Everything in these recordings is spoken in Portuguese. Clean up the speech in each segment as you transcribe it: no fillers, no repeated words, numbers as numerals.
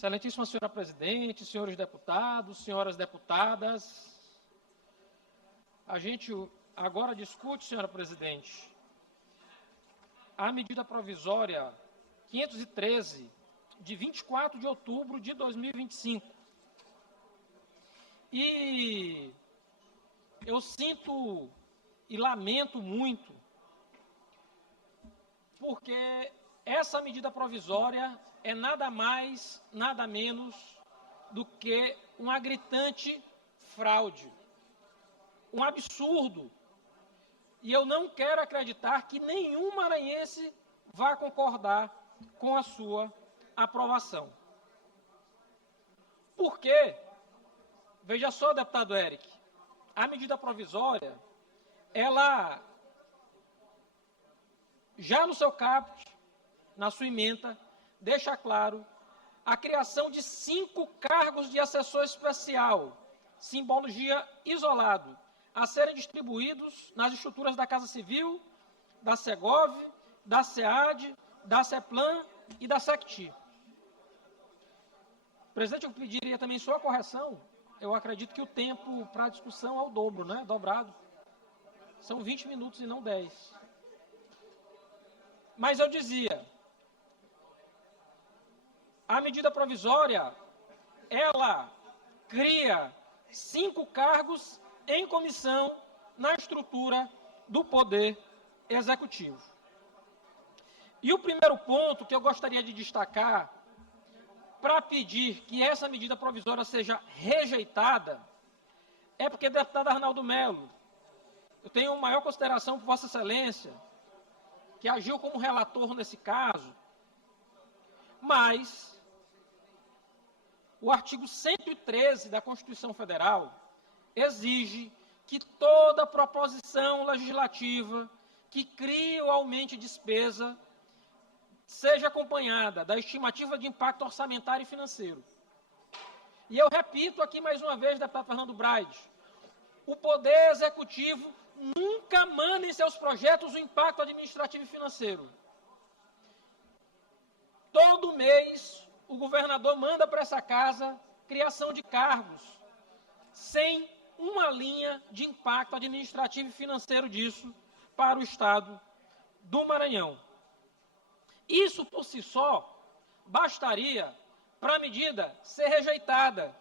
Excelentíssima senhora presidente, senhores deputados, senhoras deputadas, a gente agora discute, senhora presidente, a medida provisória 513, de 24 de outubro de 2025. E eu sinto e lamento muito, porque essa medida provisória é nada mais, nada menos do que uma gritante fraude, um absurdo. E eu não quero acreditar que nenhum maranhense vá concordar com a sua aprovação. Por quê? Veja só, deputado Eric, a medida provisória, ela, já no seu caput, na sua ementa, deixa claro a criação de 5 cargos de assessor especial, simbologia isolado, a serem distribuídos nas estruturas da Casa Civil, da Segov, da SEAD, da CEPLAN e da SECTI. Presidente, eu pediria também só a correção. Eu acredito que o tempo para a discussão é o dobro, né? Dobrado. São 20 minutos e não 10. Mas eu dizia, a medida provisória, ela cria 5 cargos em comissão na estrutura do Poder Executivo. E o primeiro ponto que eu gostaria de destacar, para pedir que essa medida provisória seja rejeitada, é porque, deputado Arnaldo Melo, eu tenho maior consideração por Vossa Excelência, que agiu como relator nesse caso, mas o artigo 113 da Constituição Federal exige que toda proposição legislativa que crie ou aumente despesa seja acompanhada da estimativa de impacto orçamentário e financeiro. E eu repito aqui mais uma vez, deputado Fernando Braide, o Poder Executivo nunca manda em seus projetos o impacto administrativo e financeiro. Todo mês, o governador manda para essa casa criação de cargos, sem uma linha de impacto administrativo e financeiro disso para o Estado do Maranhão. Isso, por si só, bastaria para a medida ser rejeitada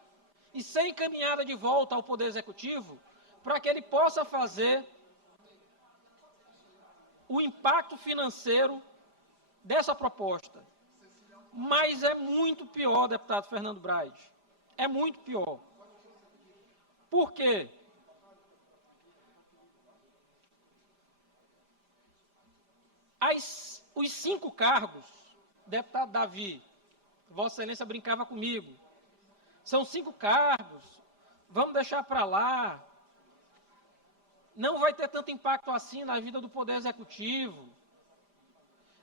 e ser encaminhada de volta ao Poder Executivo para que ele possa fazer o impacto financeiro dessa proposta. Mas é muito pior, deputado Fernando Braide. É muito pior. Por quê? Os 5 cargos, deputado Davi, Vossa Excelência brincava comigo, são 5 cargos, vamos deixar para lá, não vai ter tanto impacto assim na vida do Poder Executivo.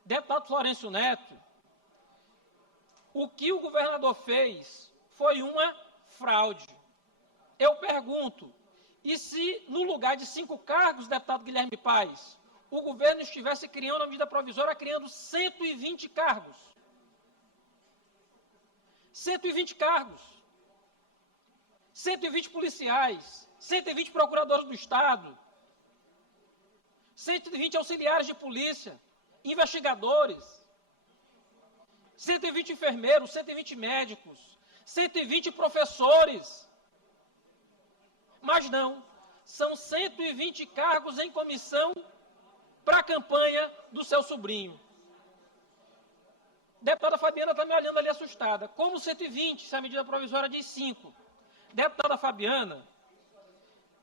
Deputado Florencio Neto, o que o governador fez foi uma fraude. Eu pergunto, e se no lugar de 5 cargos, deputado Guilherme Paes, o governo estivesse criando a medida provisória, criando 120 cargos? 120 cargos. 120 policiais, 120 procuradores do Estado, 120 auxiliares de polícia, investigadores, 120 enfermeiros, 120 médicos, 120 professores. Mas não, são 120 cargos em comissão para a campanha do seu sobrinho. Deputada Fabiana está me olhando ali assustada. Como 120, se a medida provisória diz 5? Deputada Fabiana,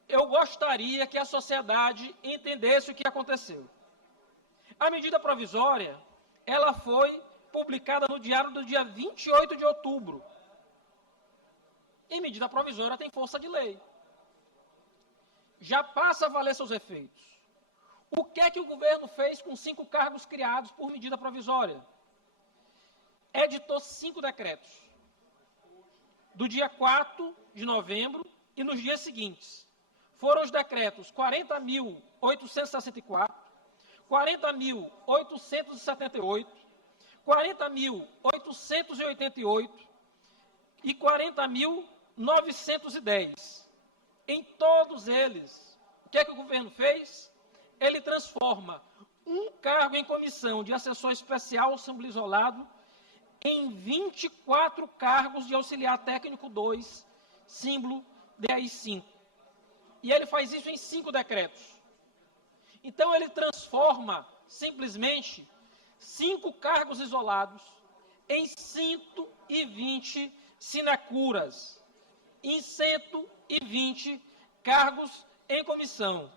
eu gostaria que a sociedade entendesse o que aconteceu. A medida provisória, ela foi publicada no Diário do dia 28 de outubro. E medida provisória tem força de lei. Já passa a valer seus efeitos. O que é que o governo fez com 5 cargos criados por medida provisória? Editou 5 decretos. Do dia 4 de novembro e nos dias seguintes. Foram os decretos 40.864, 40.878, 40.888, e 40.910. Em todos eles, o que é que o governo fez? Ele transforma um cargo em comissão de assessor especial símbolo isolado em 24 cargos de auxiliar técnico 2, símbolo DAI 5. E ele faz isso em 5 decretos. Então, ele transforma, simplesmente, 5 cargos isolados em 120 sinecuras, em 120 cargos em comissão.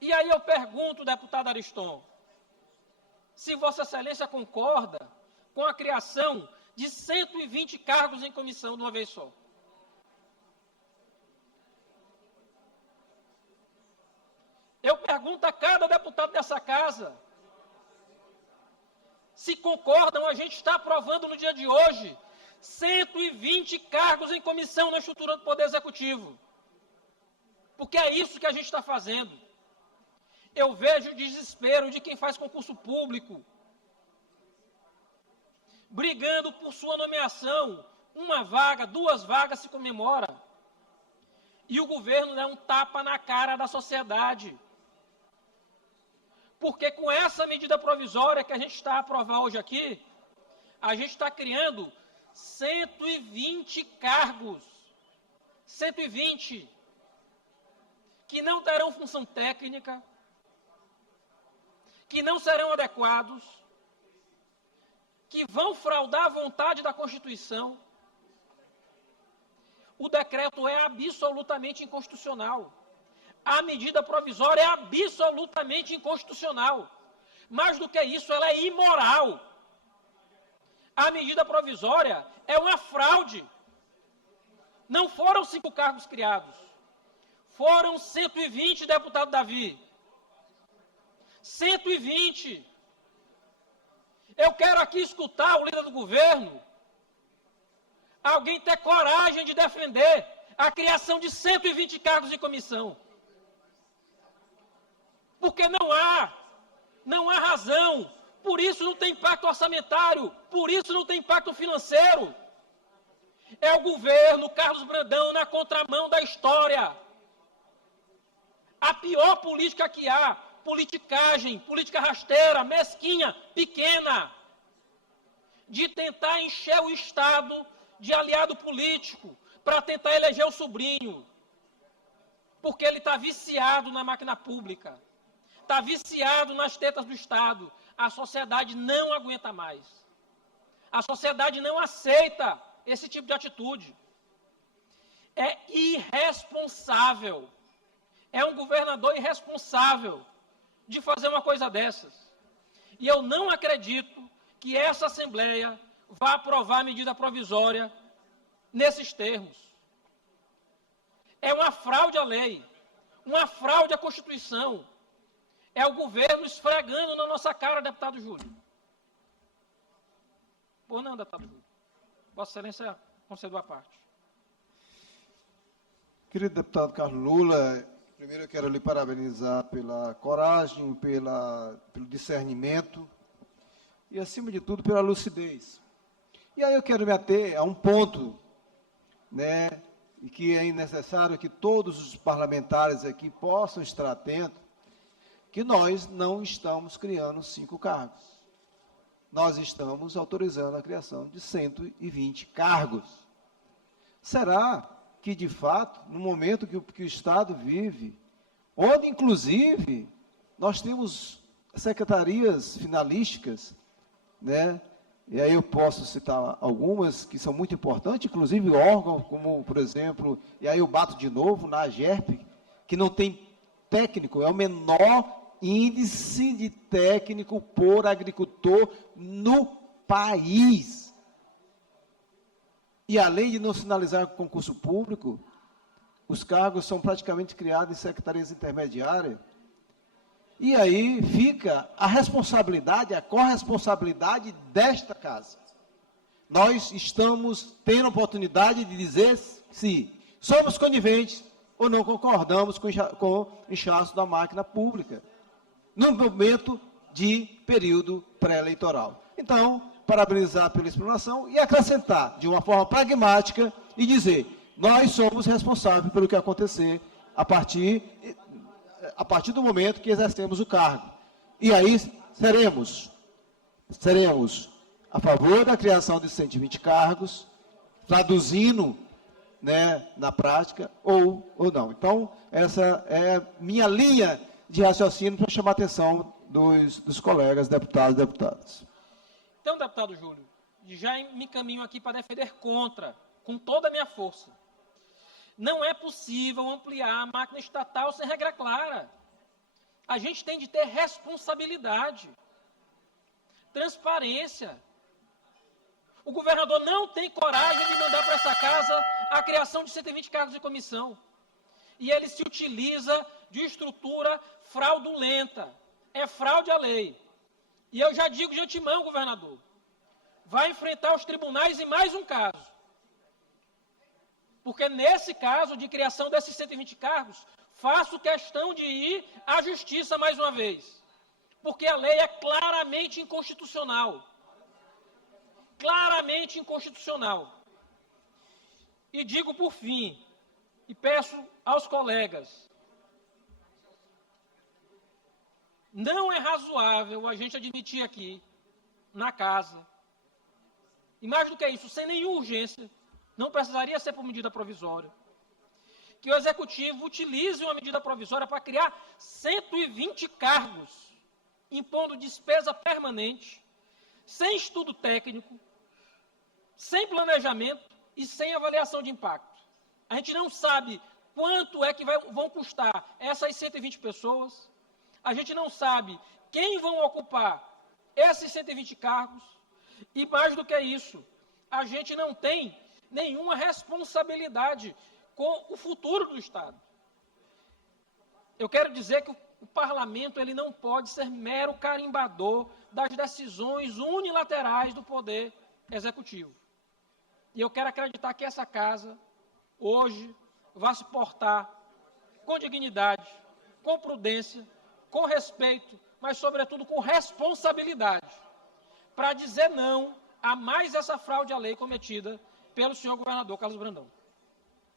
E aí eu pergunto, deputado Ariston, se Vossa Excelência concorda com a criação de 120 cargos em comissão de uma vez só. Eu pergunto a cada deputado dessa casa se concordam. A gente está aprovando no dia de hoje 120 cargos em comissão na estrutura do Poder Executivo. Porque é isso que a gente está fazendo. Eu vejo o desespero de quem faz concurso público, brigando por sua nomeação. Uma vaga, 2 vagas se comemora. E o governo dá um tapa na cara da sociedade. Porque com essa medida provisória que a gente está a aprovar hoje aqui, a gente está criando 120 cargos. 120 que não terão função técnica, que não serão adequados, que vão fraudar a vontade da Constituição. O decreto é absolutamente inconstitucional. A medida provisória é absolutamente inconstitucional. Mais do que isso, ela é imoral. A medida provisória é uma fraude. Não foram 5 cargos criados. Foram 120, deputado Davi. 120. Eu quero aqui escutar o líder do governo, alguém ter coragem de defender a criação de 120 cargos em comissão. Porque não há razão, por isso não tem impacto orçamentário, por isso não tem impacto financeiro. É o governo Carlos Brandão na contramão da história. A pior política que há, politicagem, política rasteira, mesquinha, pequena, de tentar encher o Estado de aliado político para tentar eleger o sobrinho. Porque ele está viciado na máquina pública. Está viciado nas tetas do Estado. A sociedade não aguenta mais. A sociedade não aceita esse tipo de atitude. É irresponsável. É um governador irresponsável de fazer uma coisa dessas. E eu não acredito que essa Assembleia vá aprovar a medida provisória nesses termos. É uma fraude à lei, uma fraude à Constituição. É o governo esfregando na nossa cara, deputado Júlio. Ou não, deputado Júlio? Vossa Excelência concedeu a parte. Querido deputado Carlos Lula, primeiro eu quero lhe parabenizar pela coragem, pelo discernimento e, acima de tudo, pela lucidez. E aí eu quero me ater a um ponto, né, e que é necessário que todos os parlamentares aqui possam estar atentos, que nós não estamos criando 5 cargos. Nós estamos autorizando a criação de 120 cargos. Será que, de fato, no momento que o Estado vive, onde, inclusive, nós temos secretarias finalísticas, né? E aí eu posso citar algumas que são muito importantes, inclusive órgãos como, por exemplo, e aí eu bato de novo, na AGERP, que não tem técnico, é o menor índice de técnico por agricultor no país. E além de não sinalizar concurso público, os cargos são praticamente criados em secretarias intermediárias. E aí fica a responsabilidade, a corresponsabilidade desta casa. Nós estamos tendo a oportunidade de dizer se somos coniventes ou não concordamos com o inchaço da máquina pública, no momento de período pré-eleitoral. Então, parabenizar pela explanação e acrescentar de uma forma pragmática e dizer: nós somos responsáveis pelo que acontecer a partir do momento que exercemos o cargo. E aí seremos a favor da criação de 120 cargos, traduzindo, né, na prática, ou não. Então, essa é a minha linha de raciocínio para chamar a atenção dos colegas deputados e deputadas. Então, deputado Júlio, já me encaminho aqui para defender contra, com toda a minha força. Não é possível ampliar a máquina estatal sem regra clara. A gente tem de ter responsabilidade, transparência. O governador não tem coragem de mandar para essa casa a criação de 120 cargos de comissão. E ele se utiliza de estrutura fraudulenta. É fraude à lei. E eu já digo de antemão, governador, vai enfrentar os tribunais em mais um caso. Porque nesse caso de criação desses 120 cargos, faço questão de ir à justiça mais uma vez. Porque a lei é claramente inconstitucional. Claramente inconstitucional. E digo por fim, e peço aos colegas, não é razoável a gente admitir aqui, na casa, e mais do que isso, sem nenhuma urgência, não precisaria ser por medida provisória, que o Executivo utilize uma medida provisória para criar 120 cargos, impondo despesa permanente, sem estudo técnico, sem planejamento e sem avaliação de impacto. A gente não sabe quanto é que vão custar essas 120 pessoas, a gente não sabe quem vão ocupar esses 120 cargos, e mais do que isso, a gente não tem nenhuma responsabilidade com o futuro do Estado. Eu quero dizer que o parlamento ele não pode ser mero carimbador das decisões unilaterais do Poder Executivo. E eu quero acreditar que essa casa, hoje, vai se portar com dignidade, com prudência, com respeito, mas, sobretudo, com responsabilidade, para dizer não a mais essa fraude à lei cometida pelo senhor governador Carlos Brandão.